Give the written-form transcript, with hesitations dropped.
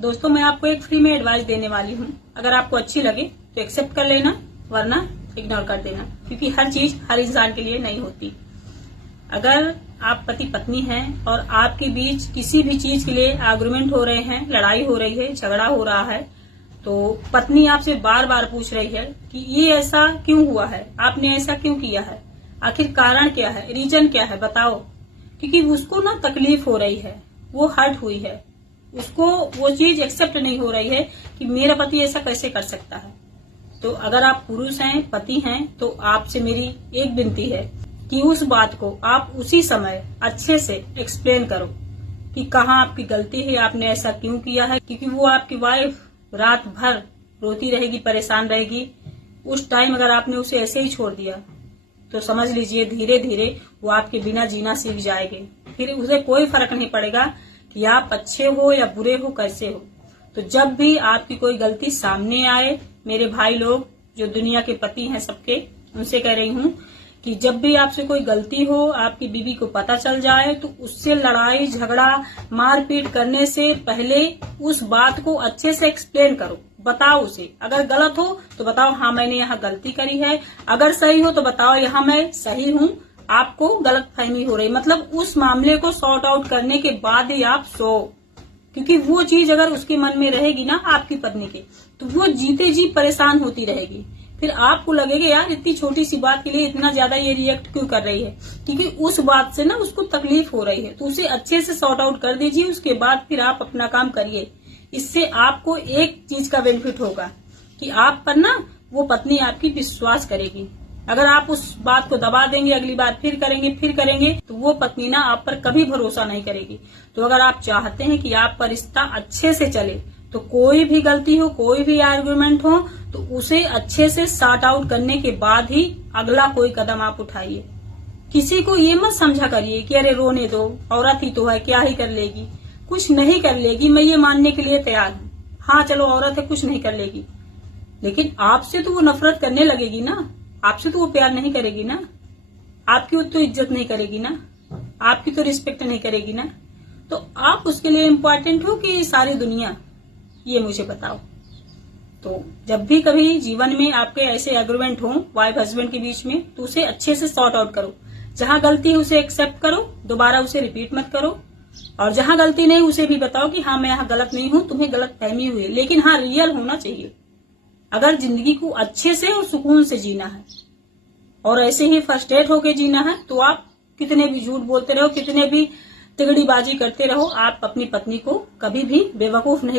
दोस्तों मैं आपको एक फ्री में एडवाइस देने वाली हूँ। अगर आपको अच्छी लगे तो एक्सेप्ट कर लेना, वरना इग्नोर कर देना, क्योंकि हर चीज हर इंसान के लिए नहीं होती। अगर आप पति पत्नी हैं और आपके बीच किसी भी चीज के लिए आर्गुमेंट हो रहे हैं, लड़ाई हो रही है, झगड़ा हो रहा है, तो पत्नी आपसे बार बार पूछ रही है कि ये ऐसा क्यों हुआ है, आपने ऐसा क्यों किया है, आखिर कारण क्या है, रीजन क्या है, बताओ। क्योंकि उसको ना तकलीफ हो रही है, वो हर्ट हुई है, उसको वो चीज एक्सेप्ट नहीं हो रही है कि मेरा पति ऐसा कैसे कर सकता है। तो अगर आप पुरुष हैं, पति हैं, तो आपसे मेरी एक विनती है कि उस बात को आप उसी समय अच्छे से एक्सप्लेन करो कि कहाँ आपकी गलती है, आपने ऐसा क्यों किया है। क्योंकि वो आपकी वाइफ रात भर रोती रहेगी, परेशान रहेगी। उस टाइम अगर आपने उसे ऐसे ही छोड़ दिया तो समझ लीजिए धीरे धीरे वो आपके बिना जीना सीख जाएंगे। फिर उसे कोई फर्क नहीं पड़ेगा कि आप अच्छे हो या बुरे हो, कैसे हो। तो जब भी आपकी कोई गलती सामने आए, मेरे भाई लोग जो दुनिया के पति हैं सबके, उनसे कह रही हूँ कि जब भी आपसे कोई गलती हो, आपकी बीवी को पता चल जाए, तो उससे लड़ाई झगड़ा मारपीट करने से पहले उस बात को अच्छे से एक्सप्लेन करो, बताओ उसे। अगर गलत हो तो बताओ हाँ मैंने यहाँ गलती करी है, अगर सही हो तो बताओ यहाँ मैं सही हूँ, आपको गलत फहमी हो रही। मतलब उस मामले को सॉर्ट आउट करने के बाद ही आप सो। क्योंकि वो चीज अगर उसके मन में रहेगी ना आपकी पत्नी के, तो वो जीते जी परेशान होती रहेगी। फिर आपको लगेगा यार इतनी छोटी सी बात के लिए इतना ज्यादा ये रिएक्ट क्यों कर रही है, क्योंकि उस बात से ना उसको तकलीफ हो रही है। तो उसे अच्छे से सॉर्ट आउट कर दीजिए, उसके बाद फिर आप अपना काम करिए। इससे आपको एक चीज का बेनिफिट होगा कि आप पर ना वो पत्नी आपकी विश्वास करेगी। अगर आप उस बात को दबा देंगे, अगली बार फिर करेंगे, तो वो पत्नी ना आप पर कभी भरोसा नहीं करेगी। तो अगर आप चाहते हैं कि आपका रिश्ता अच्छे से चले, तो कोई भी गलती हो, कोई भी आर्गुमेंट हो, तो उसे अच्छे से सॉर्ट आउट करने के बाद ही अगला कोई कदम आप उठाइए। किसी को ये मत समझा करिए कि अरे रोने दो, औरत ही तो है, क्या ही कर लेगी। कुछ नहीं कर लेगी, मैं ये मानने के लिए तैयार हूँ। हाँ चलो औरत है, कुछ नहीं कर लेगी, लेकिन आपसे तो वो नफरत करने लगेगी ना, आपसे तो वो प्यार नहीं करेगी ना, आपकी तो इज्जत नहीं करेगी ना, आपकी तो रिस्पेक्ट नहीं करेगी ना। तो आप उसके लिए इम्पोर्टेंट हो कि सारी दुनिया, ये मुझे बताओ। तो जब भी कभी जीवन में आपके ऐसे एग्रीमेंट हो वाइफ हस्बैंड के बीच में, तो उसे अच्छे से सॉर्ट आउट करो। जहां गलती है उसे एक्सेप्ट करो, दोबारा उसे रिपीट मत करो। और जहां गलती नहीं उसे भी बताओ कि हाँ मैं यहाँ गलत नहीं हूँ, तुम्हें गलत फहमी हुई है, लेकिन हाँ रियल होना चाहिए। अगर जिंदगी को अच्छे से और सुकून से जीना है और ऐसे ही फ्रस्ट्रेट होकर जीना है, तो आप कितने भी झूठ बोलते रहो, कितने भी तिगड़ीबाजी करते रहो, आप अपनी पत्नी को कभी भी बेवकूफ नहीं